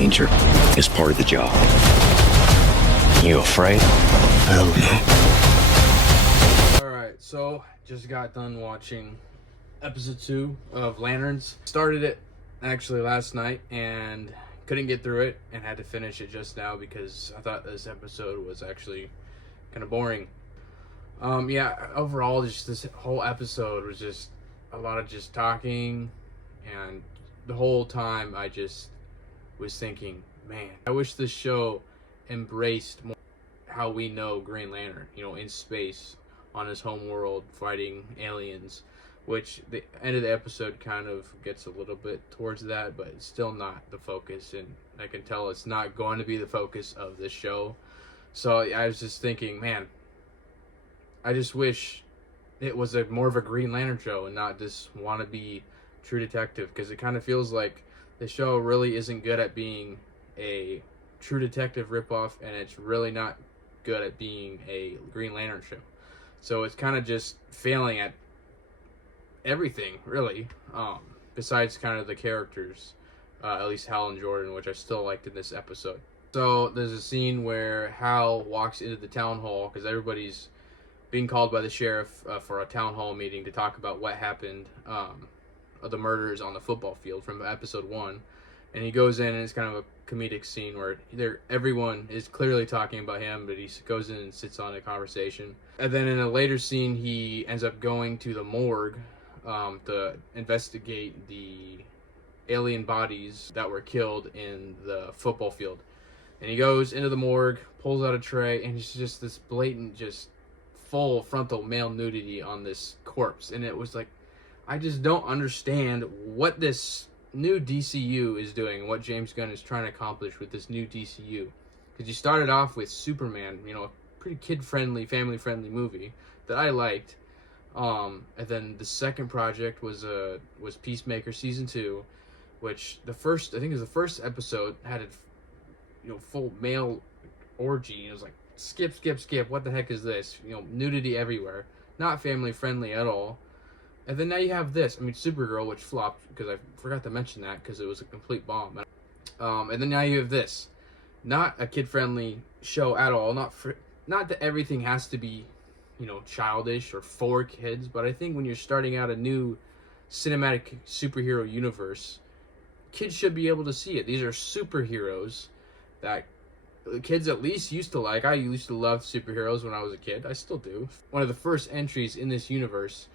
danger is part of the job. You afraid? Hell no. Alright, so just got done watching episode 2 of Lanterns. Started it actually last night and couldn't get through it and had to finish it just now because I thought this episode was actually kind of boring. Overall, just this whole episode was just a lot of just talking, and the whole time I just was thinking, man, I wish this show embraced more how we know Green Lantern, in space on his home world fighting aliens, which the end of the episode kind of gets a little bit towards that, but it's still not the focus, and I can tell it's not going to be the focus of this show. So I was just thinking, man, I just wish it was more of a Green Lantern show and not this wannabe True Detective, because it kind of feels like the show really isn't good at being a True Detective ripoff, and it's really not good at being a Green Lantern show. So it's kind of just failing at everything, really, besides kind of the characters, at least Hal and Jordan, which I still liked in this episode. So there's a scene where Hal walks into the town hall because everybody's being called by the sheriff for a town hall meeting to talk about what happened, of the murders on the football field from episode 1. And he goes in, and it's kind of a comedic scene where everyone is clearly talking about him, but he goes in and sits on a conversation. And then in a later scene, he ends up going to the morgue to investigate the alien bodies that were killed in the football field. And he goes into the morgue, pulls out a tray, and it's just this blatant, just full frontal male nudity on this corpse. And it was like, I just don't understand what this new DCU is doing, what James Gunn is trying to accomplish with this new DCU. Because you started off with Superman, a pretty kid-friendly, family-friendly movie that I liked. And then the second project was Peacemaker Season 2, which I think it was the first episode had a full male orgy. It was like, skip, what the heck is this? Nudity everywhere. Not family-friendly at all. And then now you have this. Supergirl, which flopped, because I forgot to mention that, because it was a complete bomb. And then now you have this. Not a kid-friendly show at all. Not that everything has to be, childish or for kids, but I think when you're starting out a new cinematic superhero universe, kids should be able to see it. These are superheroes that kids at least used to like. I used to love superheroes when I was a kid. I still do. One of the first entries in this universe,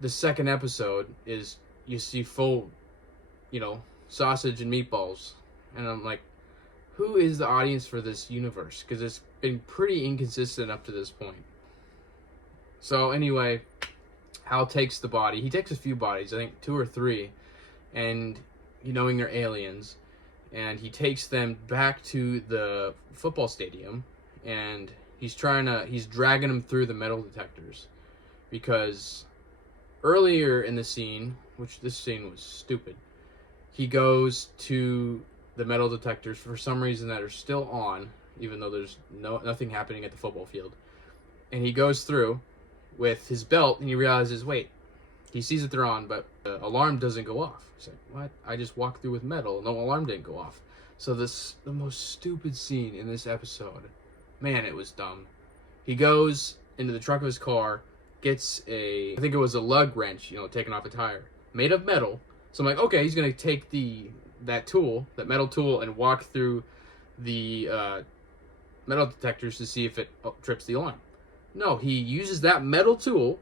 the second episode, is you see full, sausage and meatballs. And I'm like, who is the audience for this universe? Because it's been pretty inconsistent up to this point. So anyway, Hal takes the body. He takes a few bodies, I think 2 or 3, and knowing they're aliens. And he takes them back to the football stadium, and he's dragging them through the metal detectors. Because earlier in the scene, which this scene was stupid, he goes to the metal detectors for some reason that are still on, even though there's nothing happening at the football field. And he goes through with his belt, and he realizes, wait, he sees that they're on, but the alarm doesn't go off. He's like, what? I just walked through with metal, no alarm didn't go off. So the most stupid scene in this episode, man, it was dumb. He goes into the trunk of his car, gets I think it was a lug wrench, taking off a tire, made of metal. So I'm like, okay, he's going to take that metal tool, and walk through the metal detectors to see if it trips the alarm. No, he uses that metal tool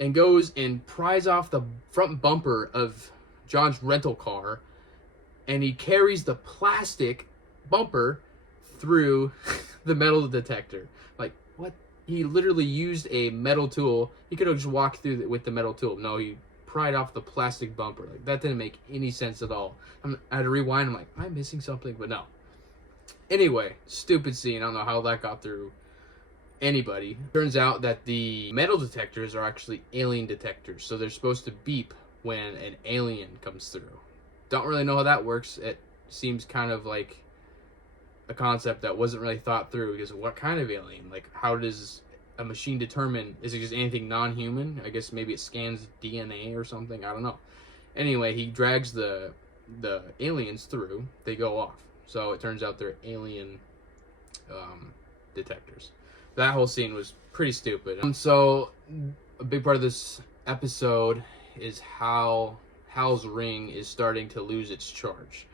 and goes and pries off the front bumper of John's rental car, and he carries the plastic bumper through the metal detector. Like, what? He literally used a metal tool. He could have just walked through with the metal tool. No, he pried off the plastic bumper. Like, that didn't make any sense at all. I had to rewind. I'm like, am I missing something? But no. Anyway, stupid scene. I don't know how that got through anybody. Turns out that the metal detectors are actually alien detectors, so they're supposed to beep when an alien comes through. Don't really know how that works. It seems kind of like a concept that wasn't really thought through, because what kind of alien? Like, how does a machine determine? Is it just anything non-human? I guess maybe it scans DNA or something. I don't know. Anyway, he drags the the aliens through, they go off. So it turns out they're alien detectors. That whole scene was pretty stupid. So a big part of this episode is how Hal's ring is starting to lose its charge.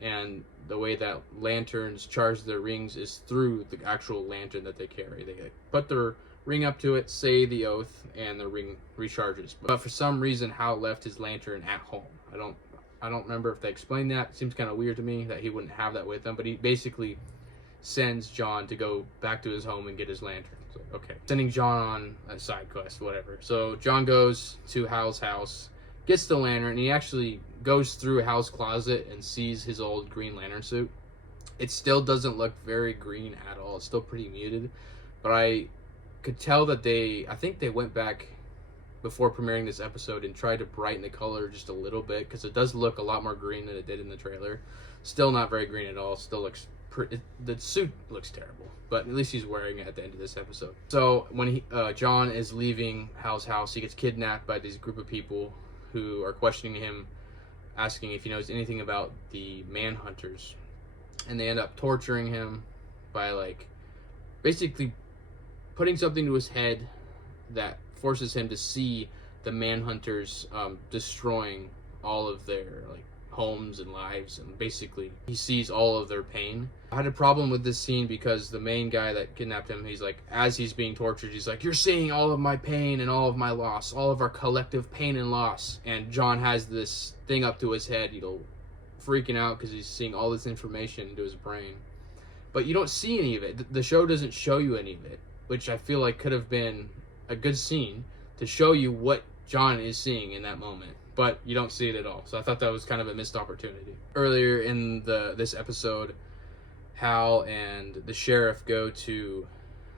And the way that lanterns charge their rings is through the actual lantern that they carry. They put their ring up to it, say the oath, and the ring recharges. But for some reason, Hal left his lantern at home. I don't remember if they explained that. It seems kind of weird to me that he wouldn't have that with him. But he basically sends John to go back to his home and get his lantern. So, okay. Sending John on a side quest, whatever. So John goes to Hal's house, gets the lantern, and he actually goes through Hal's closet and sees his old Green Lantern suit. It still doesn't look very green at all. It's still pretty muted. But I could tell that I think they went back before premiering this episode and tried to brighten the color just a little bit, because it does look a lot more green than it did in the trailer. Still not very green at all. Still looks the suit looks terrible, but at least he's wearing it at the end of this episode. So when John is leaving Hal's house, he gets kidnapped by this group of people who are questioning him, asking if he knows anything about the Manhunters, and they end up torturing him by basically putting something to his head that forces him to see the Manhunters destroying all of their homes and lives, and basically he sees all of their pain. I had a problem with this scene because the main guy that kidnapped him, he's as he's being tortured, he's you're seeing all of my pain and all of my loss, all of our collective pain and loss. And John has this thing up to his head, freaking out because he's seeing all this information into his brain. But you don't see any of it. The show doesn't show you any of it, which I feel like could have been a good scene to show you what John is seeing in that moment. But you don't see it at all. So I thought that was kind of a missed opportunity. Earlier in this episode, Hal and the sheriff go to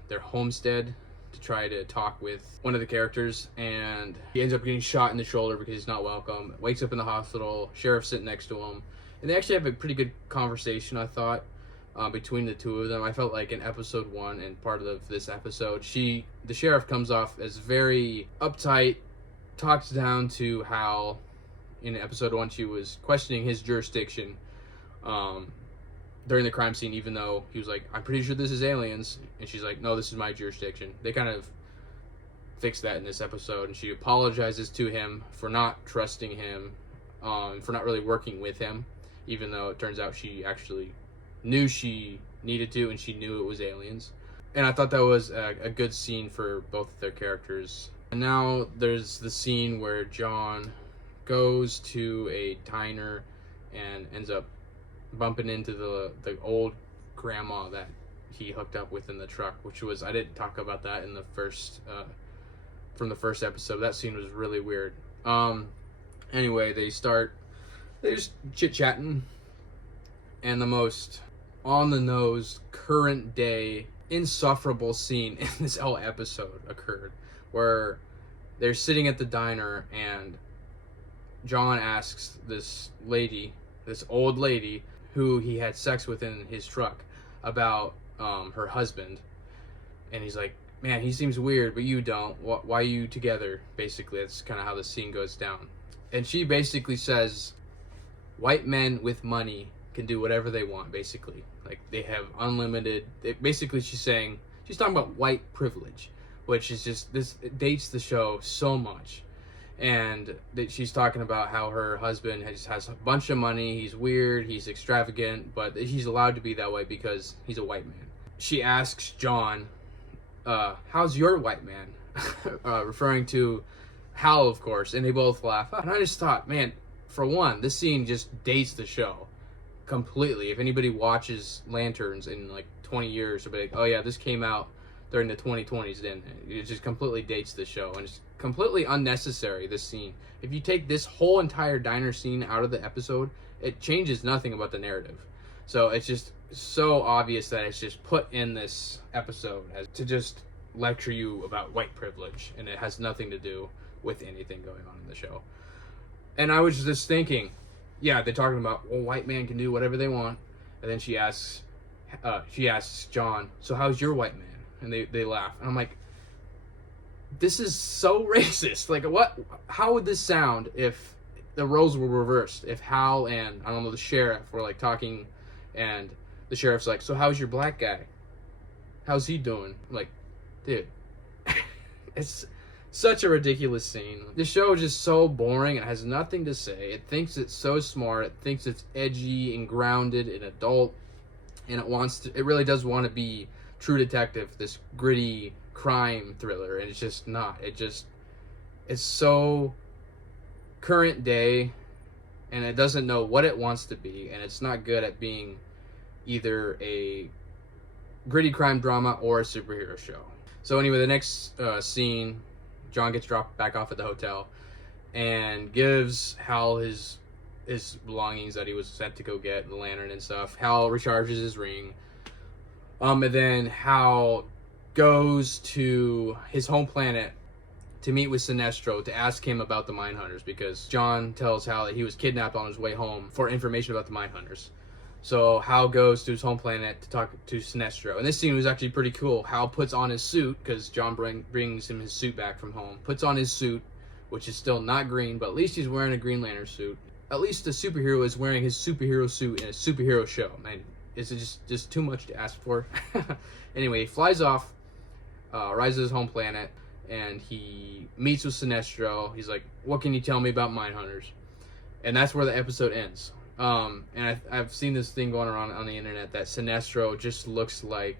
their homestead to try to talk with one of the characters, and he ends up getting shot in the shoulder because he's not welcome. Wakes up in the hospital, sheriff's sitting next to him, and they actually have a pretty good conversation, I thought, between the two of them. I felt like in episode 1 and part of this episode, the sheriff comes off as very uptight, talks down to Hal. In episode 1, she was questioning his jurisdiction during the crime scene, even though he was I'm pretty sure this is aliens, and she's no, this is my jurisdiction. They kind of fixed that in this episode, and she apologizes to him for not trusting him, for not really working with him, even though it turns out she actually knew she needed to, and she knew it was aliens. And I thought that was a good scene for both of their characters. And now there's the scene where John goes to a diner and ends up bumping into the old grandma that he hooked up with in the truck, which was, I didn't talk about that in the first from the first episode. That scene was really weird. Anyway, they're just chit-chatting, and the most on the nose, current day, insufferable scene in this whole episode occurred, where they're sitting at the diner and John asks this old lady who he had sex with in his truck, about her husband. And he's like, man, he seems weird, but you don't. Why are you together? Basically, that's kind of how the scene goes down. And she basically says, white men with money can do whatever they want, basically. They have unlimited... Basically, she's talking about white privilege, which is just... It dates the show so much. And she's talking about how her husband has a bunch of money, he's weird, he's extravagant, but he's allowed to be that way because he's a white man. She asks John, how's your white man? Referring to Hal, of course, and they both laugh. And I just thought, man, for one, this scene just dates the show completely. If anybody watches Lanterns in 20 years, they'll be like, oh yeah, this came out during the 2020s, didn't it? It just completely dates the show, and it's completely unnecessary, this scene. If you take this whole entire diner scene out of the episode, it changes nothing about the narrative. So it's just so obvious that it's just put in this episode as to just lecture you about white privilege, and it has nothing to do with anything going on in the show. And I was just thinking, yeah, they're talking about, well, white man can do whatever they want, and then she asks John, so how's your white man? And they laugh, and I'm like, this is so racist. What? How would this sound if the roles were reversed. If Hal and, I don't know, the sheriff were like talking, and the sheriff's like, so how's your black guy? How's he doing? I'm like, dude, it's such a ridiculous scene. This show is just so boring. It has nothing to say. It thinks it's so smart. It thinks it's edgy and grounded and adult, and it really does want to be True Detective, this gritty crime thriller, and it's just not. It's so current day, and it doesn't know what it wants to be, and it's not good at being either a gritty crime drama or a superhero show. So anyway, the next scene, John gets dropped back off at the hotel and gives Hal his belongings that he was sent to go get, the lantern and stuff. Hal recharges his ring. And then Hal goes to his home planet to meet with Sinestro to ask him about the Mindhunters, because John tells Hal that he was kidnapped on his way home for information about the Mindhunters. So Hal goes to his home planet to talk to Sinestro. And this scene was actually pretty cool. Hal puts on his suit, because John brings him his suit back from home. Puts on his suit, which is still not green, but at least he's wearing a Green Lantern suit. At least the superhero is wearing his superhero suit in a superhero show. Man, it's just too much to ask for. Anyway, he flies off, arrives at his home planet, and he meets with Sinestro. He's like, what can you tell me about Mindhunters? And that's where the episode ends. And I've seen this thing going around on the internet that Sinestro just looks like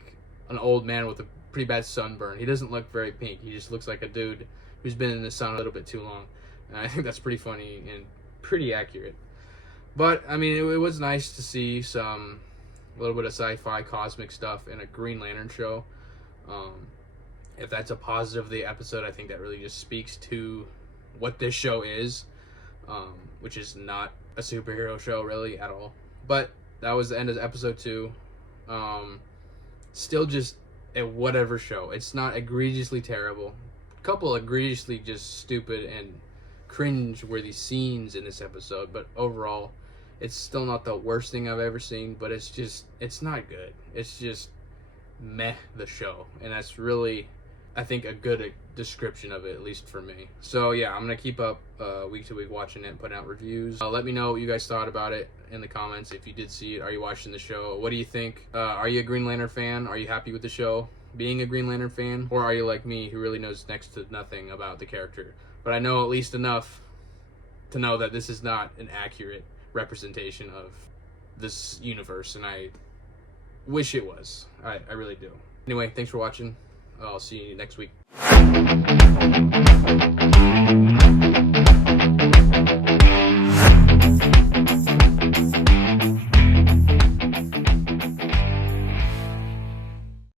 an old man with a pretty bad sunburn. He doesn't look very pink. He just looks like a dude who's been in the sun a little bit too long. And I think that's pretty funny and pretty accurate. But, I mean, it was nice to see a little bit of sci-fi cosmic stuff in a Green Lantern show. If that's a positive of the episode, I think that really just speaks to what this show is, which is not a superhero show really at all. But that was the end of episode 2. Still just a whatever show. It's not egregiously terrible. A couple egregiously just stupid and cringe-worthy scenes in this episode, but overall it's still not the worst thing I've ever seen. But it's not good. It's just meh, the show, and that's really, I think, a good description of it, at least for me. So yeah, I'm gonna keep up week to week watching it and putting out reviews. Let me know what you guys thought about it in the comments. If you did see it, are you watching the show? What do you think? Are you a Green Lantern fan? Are you happy with the show being a Green Lantern fan? Or are you like me, who really knows next to nothing about the character? But I know at least enough to know that this is not an accurate representation of this universe, and I wish it was. I really do. Anyway, thanks for watching. I'll see you next week.